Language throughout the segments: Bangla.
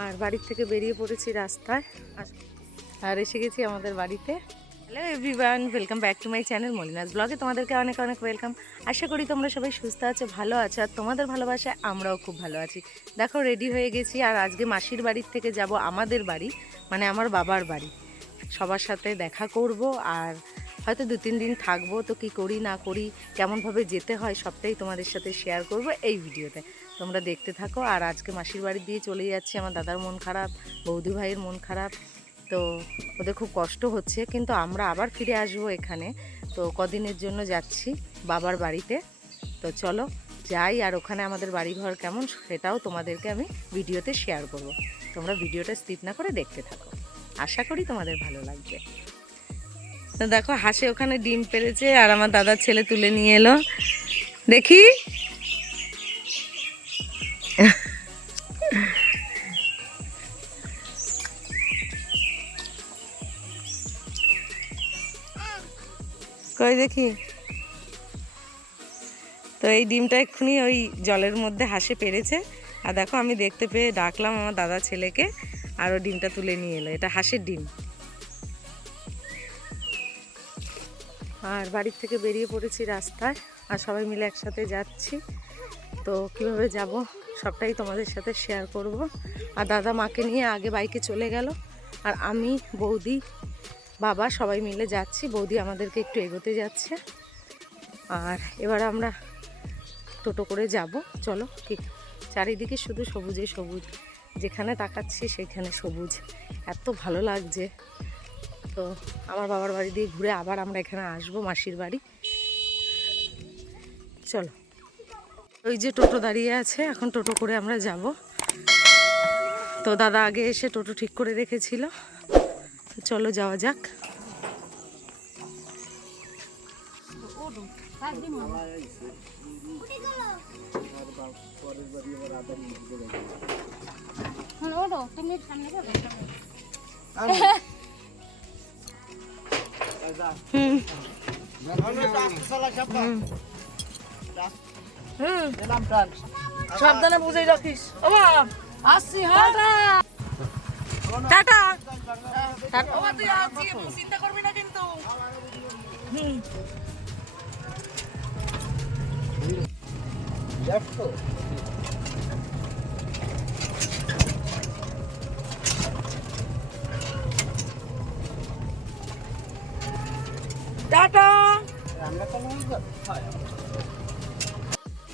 আর বাড়ির থেকে বেরিয়ে পড়েছি রাস্তায় আর এসে গেছি আমাদের বাড়িতে। Hello everyone, welcome back to my channel Molina's ব্লগে। তোমাদেরকে অনেক অনেক ওয়েলকাম। আশা করি তোমরা সবাই সুস্থ আছো, ভালো আছো, আর তোমাদের ভালোবাসায় আমরাও খুব ভালো আছি। দেখো রেডি হয়ে গেছি, আর আজকে মাসির বাড়ির থেকে যাব আমাদের বাড়ি, মানে আমার বাবার বাড়ি। সবার সাথে দেখা করব, আর হয়তো 2-3 দিন থাকবো। তো কি করি না করি, কেমনভাবে যেতে হয়, সবটাই তোমাদের সাথে শেয়ার করব এই ভিডিওতে। তোমরা দেখতে থাকো। আর আজকে মাসির বাড়ি দিয়ে চলে যাচ্ছি। আমার দাদার মন খারাপ, বৌদি ভাইয়ের মন খারাপ, তো ওদের খুব কষ্ট হচ্ছে, কিন্তু আমরা আবার ফিরে আসবো এখানে। তো কদিনের জন্য যাচ্ছি বাবার বাড়িতে। তো চলো যাই, আর ওখানে আমাদের বাড়িঘর কেমন সেটাও তোমাদেরকে আমি ভিডিওতে শেয়ার করব। তোমরা ভিডিওটা স্কিপ না করে দেখতে থাকো, আশা করি তোমাদের ভালো লাগবে। তো দেখো হাসে ওখানে ডিম পেড়েছে, আর আমার দাদার ছেলে তুলে নিয়ে এলো, দেখি। কই দেখি। তো এই ডিমটা এক্ষুনি ওই জলের মধ্যে হাসে পেরেছে, আর দেখো আমি দেখতে পেয়ে ডাকলাম আমার দাদা ছেলেকে, আর ও ডিমটা তুলে নিয়ে এলো। এটা হাঁসের ডিম। আর বাড়ির থেকে বেরিয়ে পড়েছি রাস্তায়, আর সবাই মিলে একসাথে যাচ্ছি। তো কিভাবে যাব সবটাই তোমাদের সাথে শেয়ার করব। আর দাদা মাকে নিয়ে আগে বাইকে চলে গেল, আর আমি, বৌদি, বাবা সবাই মিলে যাচ্ছি। বৌদি আমাদেরকে একটু এগোতে যাচ্ছে। আর এবার আমরা টোটো করে যাব। চলো, কি চারিদিকে শুধু সবুজে সবুজ, যেখানে তাকাচ্ছি সেখানে সবুজ, এত ভালো লাগছে। তো আমার বাবার বাড়ি দিয়ে ঘুরে আবার আমরা এখানে আসবো, মাসির বাড়ি। চলো, ওই যে টোটো দাঁড়িয়ে আছে, এখন টোটো করে আমরা যাব। তো দাদা আগে এসে টোটো ঠিক করে রেখেছিল, তো চলো যাওয়া যাক। সাবধানে বুঝে রাখিস। আসছি, টাটা। তুই চিন্তা করবি না কিন্তু। টাটা।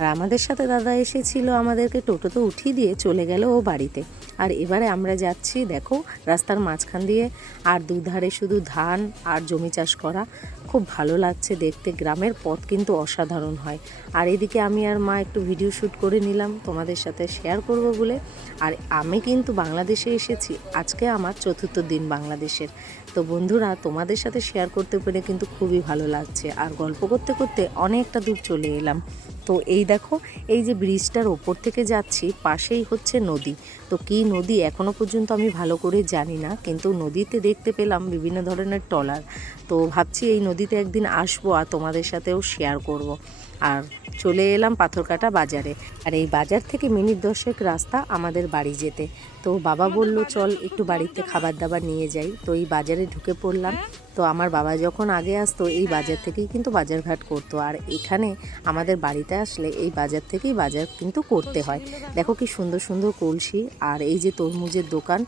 আর আমাদের সাথে দাদা এসেছিল, আমাদেরকে টোটোতে উঠিয়ে দিয়ে চলে গেল ও বাড়িতে। আর এবারে আমরা যাচ্ছি, দেখো রাস্তার মাঝখান দিয়ে, আর দুধারে শুধু ধান আর জমি চাষ করা। খুব ভালো লাগছে দেখতে, গ্রামের পথ কিন্তু অসাধারণ হয়। আর এদিকে আমি আর মা একটু ভিডিও শ্যুট করে নিলাম তোমাদের সাথে শেয়ার করব বলে। আর আমি কিন্তু বাংলাদেশে এসেছি, আজকে আমার 4র্থ দিন বাংলাদেশের। তো বন্ধুরা, তোমাদের সাথে শেয়ার করতে পেরে কিন্তু খুবই ভালো লাগছে। আর গল্প করতে করতে অনেকটা দূর চলে এলাম। তো এই দেখো, এই যে ব্রিজটার ওপর থেকে যাচ্ছি, পাশেই হচ্ছে নদী। তো কী নদী এখনও পর্যন্ত আমি ভালো করে জানি না, কিন্তু নদীতে দেখতে পেলাম বিভিন্ন ধরনের ট্রলার। তো ভাবছি এই নদীতে একদিন আসবো আর তোমাদের সাথেও শেয়ার করব। আর চলে এলাম পাথরকাটা বাজারে। আর এই বাজার থেকে মিনিট 10 রাস্তা আমাদের বাড়ি যেতে। তো বাবা বলল চল একটু বাড়িতে খাবার দাবার নিয়ে যাই। তো এই বাজারে ঢুকে পড়লাম। তো আমার বাবা যখন আগে আসতো এই বাজার থেকেই কিন্তু বাজারঘাট করতো, আর এখানে আমাদের বাড়িতে আসলে এই বাজার থেকেই বাজার কিন্তু করতে হয়। দেখো কি সুন্দর সুন্দর কলসি, আর এই যে তরমুজের দোকান।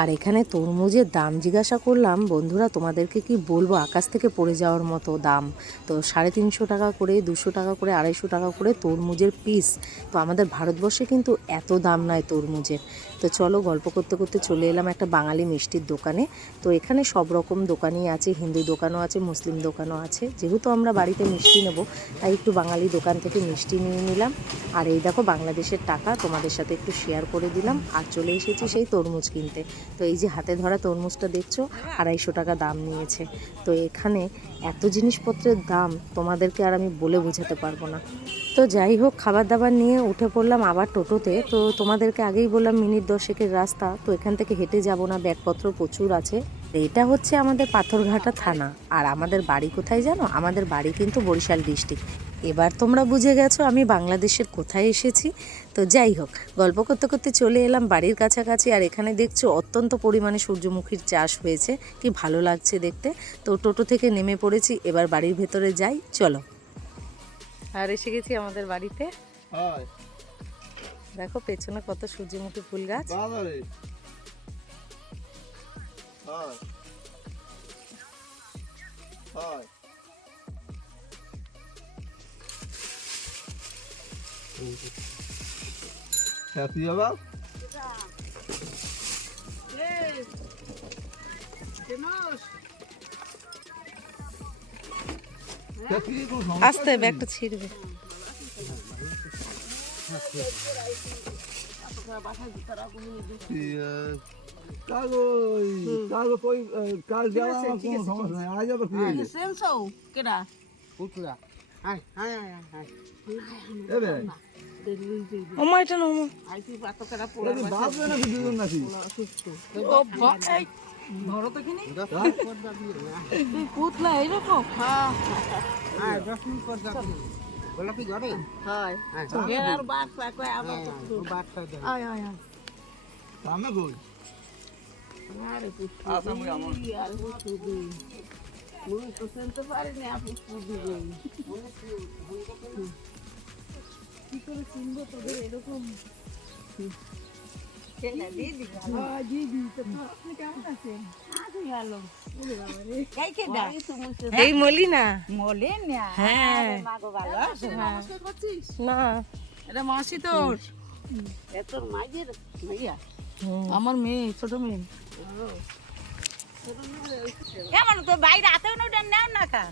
আর এখানে তরমুজের দাম জিজ্ঞাসা করলাম, বন্ধুরা তোমাদেরকে কি বলবো, আকাশ থেকে পড়ে যাওয়ার মতো দাম। তো 350 টাকা করে, 200 টাকা করে, 250 টাকা করে তরমুজের পিস। তো আমাদের ভারতবর্ষে কিন্তু এত দাম নয় তরমুজের। তো চলো, গল্প করতে করতে চলে এলাম একটা বাঙালি মিষ্টির দোকানে। তো এখানে সব রকম দোকানই আছে, হিন্দু দোকানও আছে, মুসলিম দোকানও আছে। যেহেতু আমরা বাড়িতে মিষ্টি নেব, তাই একটু বাঙালি দোকান থেকে মিষ্টি নিয়ে নিলাম। আর এই দেখো বাংলাদেশের টাকা তোমাদের সাথে একটু শেয়ার করে দিলাম। আর চলে এসেছি সেই তরমুজ কিনতে। তো এই যে হাতে ধরা তরমুজটা দেখছো, 250 টাকা দাম নিয়েছে। তো এখানে এত জিনিসপত্রের দাম তোমাদেরকে আর আমি বলে বোঝাতে পারবো না। তো যাই হোক, খাবার দাবার নিয়ে উঠে পড়লাম আবার টোটোতে। তো তোমাদেরকে আগেই বললাম মিনিট 10 রাস্তা, তো এখান থেকে হেঁটে যাব না, ব্যাগপত্র প্রচুর আছে। এটা হচ্ছে আমাদের পাথরঘাটা থানা। আর আমাদের বাড়ি কোথায় জানো? আমাদের বাড়ি কিন্তু বরিশাল ডিস্ট্রিক্ট। এবার তোমরা বুঝে গেছো আমি বাংলাদেশের কোথায় এসেছি। তো যাই হোক, গল্প করতে করতে চলে এলাম বাড়ির কাছাকাছি। আর এখানে দেখছো অত্যন্ত পরিমাণে সূর্যমুখীর চাষ হয়েছে, কি ভালো লাগছে দেখতে। তো টোটো থেকে নেমে পড়েছি, এবার বাড়ির ভেতরে যাই, চলো। আর এসে গেছি আমাদের বাড়িতে। দেখো পেছনে কত সূর্যমুখী ফুল গাছ। আস্তে ব্যাগটা ছিড়বে। গোলাপি ঘরে হয় এর আর বাট পায় আবার বাট পায় সামনে কই আরে পুষ্পি আসা মুই আমন আর পুষ্পি মুই তো সেনতে পারি না পুষ্পি দিই কি করে চিনবো তোদের এরকম কেন দিদি হ্যাঁ দিদি তো আপনি কেমন আছেন আছি ভালো কাই কে দা এই মলিনা মলিনা হ্যাঁ মাগো ভালো আছে নমস্কার করছিস না এটা মাসি তোর তোর মায়ের মাইয়া আমার মেয়ে ছোট মেয়ে কেমন তো বাইরে হাতেও না নেও না কা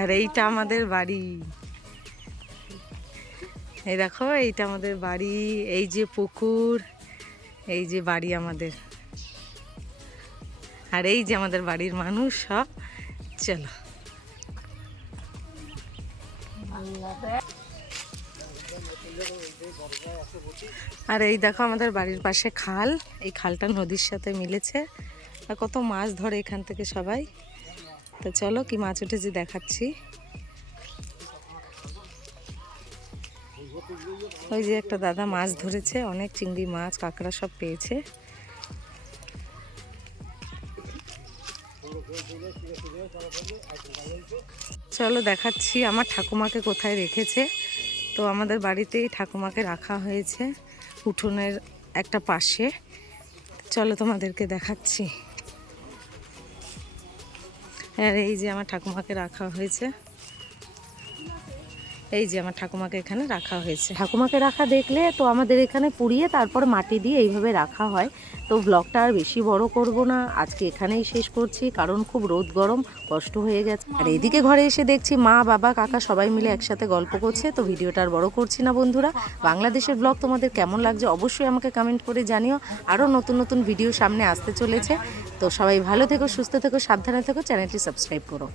আর এইটা আমাদের বাড়ি। এই দেখো এইটা আমাদের বাড়ি, এই যে পুকুর, এই যে বাড়ি আমাদের। আর এই যে আমাদের বাড়ির মানুষ সব। চলো আর এই দেখো আমাদের বাড়ির পাশে খাল, এই খালটা নদীর সাথে মিলেছে। আর কত মাছ ধরে এখান থেকে সবাই। তো চলো কি মাছ উঠেছে দেখাচ্ছি। ওই যে একটা দাদা মাছ ধরেছে, অনেক চিংড়ি মাছ কাঁকড়া সব পেয়েছে। চলো দেখাচ্ছি আমার ঠাকুমাকে কোথায় রেখেছে। তো আমাদের বাড়িতেই ঠাকুমাকে রাখা হয়েছে উঠোনের একটা পাশে। চলো তোমাদেরকে দেখাচ্ছি। আর এই যে আমার ঠাকুমাকে রাখা হয়েছে, এই যে আমার ঠাকুমাকে এখানে রাখা হয়েছে। ঠাকুমাকে রাখা দেখলে তো আমাদের এখানে পুড়িয়ে তারপর মাটি দিয়ে এইভাবে রাখা হয়। তো ব্লগটা আর বেশি বড় করব না, আজকে এখানেই শেষ করছি, কারণ খুব রোদ গরম, কষ্ট হয়ে গেছে। আর এইদিকে ঘরে এসে দেখছি মা বাবা কাকা সবাই মিলে একসাথে গল্প করছে। তো ভিডিওটা আর বড় করছি না বন্ধুরা। বাংলাদেশের ব্লগ তোমাদের কেমন লাগছে অবশ্যই আমাকে কমেন্ট করে জানিও। আরও নতুন নতুন ভিডিও সামনে আসতে চলেছে। তো সবাই ভালো থেকো, সুস্থ থেকো, সাবধানে থেকো, চ্যানেলটি সাবস্ক্রাইব করো।